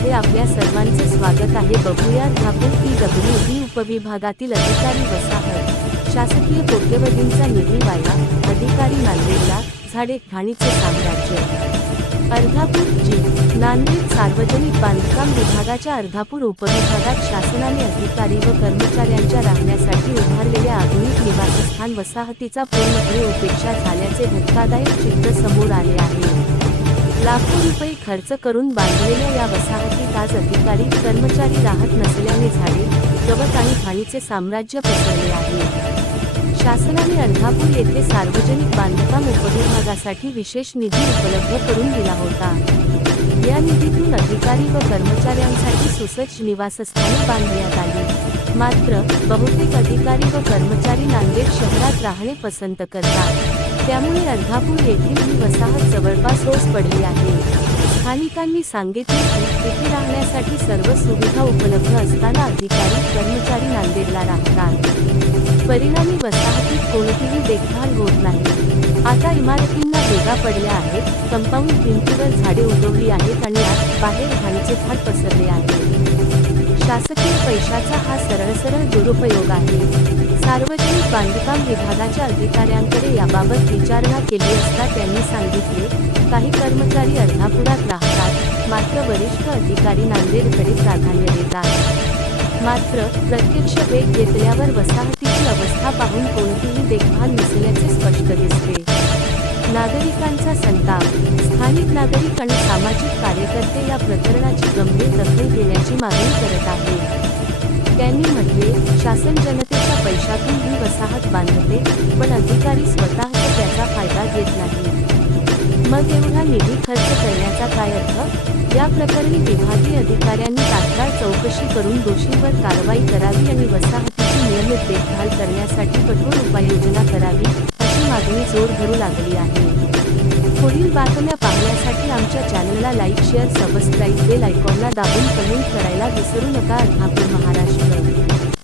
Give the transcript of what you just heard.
मध्ये आपल्या सर्वांचे स्वागत आहे। बघूया अर्धापूर PWD उपविभागातील अधिकारी वसाहत शासकीय कोट्यवधींचा निधी वाया, अधिकारी नांदेडला झाडे घाणीचे साम्राज्य। अर्धापूर जी नांदेड सार्वजनिक बांधकाम विभागाच्या अर्धापूर उपविभागात शासनाने अधिकारी व कर्मचाऱ्यांच्या राहण्यासाठी उभारलेल्या आधुनिक निवासस्थान वसाहतीचा पूर्णपणे उपेक्षा झाल्याचे धक्कादायक चित्र समोर आले आहे। लाखो रुपये खर्च करून बांधलेल्या या वसाहतीत आज अधिकारी कर्मचारी राहत नसल्याने झाडे, गवत आणि घाणीचे साम्राज्य पसरले आहे। शासनाने अर्धापूर येथे सार्वजनिक बांधकाम उपविभागासाठी विशेष निधी उपलब्ध करून दिला होता। या निधीतून अधिकारी व कर्मचाऱ्यांसाठी सुसज्ज निवासस्थाने बांधण्यात आली। मात्र बहुतेक अधिकारी व कर्मचारी नांदेड शहरात राहणे पसंत करतात, त्यामुळे अर्धापूर येथील ही वसाहत जवळपास ओस पडली आहे। स्थानिकांनी सांगितले की येथे राहण्यासाठी सर्व सुविधा उपलब्ध असताना अधिकारी कर्मचारी नांदेडला राहतात। परिणामी वसाहतीत कोणतीही देखभाल होत नाही। आता इमारतींना भेगा पडल्या आहेत, कंपाऊंड भिंतीवर झाडे उगवली आहेत आणि आत बाहेर घाणीचे थाट पसरले आहेत। शासकीय पैशाचा हा सरळ दुरुपयोग आहे। सार्वजनिक बांधकाम विभागाच्या अधिकाऱ्यांकडे याबाबत विचारणा केली असता त्यांनी सांगितले, काही कर्मचारी अर्धापुरात राहतात, मात्र वरिष्ठ अधिकारी नांदेडकडे प्राधान्य देतात। मात्र प्रत्यक्ष भेट घेतल्यावर वसाहतीची अवस्था पाहून कोणतीही देखभाल नसल्याचे स्पष्ट दिसते। नागरिकांचा संताप। स्थानिक नागरिक आणि सामाजिक कार्यकर्ते या प्रकरणाची गंभीर दखल घेण्याची मागणी करत आहेत। त्यांनी म्हटले, शासन जनतेच्या पैशातून ही वसाहत बांधते, पण अधिकारी स्वतःच त्याचा फायदा घेत नाही। मग एवढा निधी खर्च करण्याचा काय अर्थ? या प्रकरणी विभागीय अधिकाऱ्यांनी तात्काळ चौकशी करून दोषींवर कारवाई करावी आणि वसाहतीची नियमित देखभाल करण्यासाठी कठोर उपाययोजना करावी, अशी मागणी जोर धरू लागली आहे। पुढील बातम्या पाहण्यासाठी आमच्या चॅनलला लाईक, शेअर, सबस्क्राईब, बेल आयकॉनला दाबून कमेंट करायला विसरू नका। अर्धापूर महाराष्ट्र।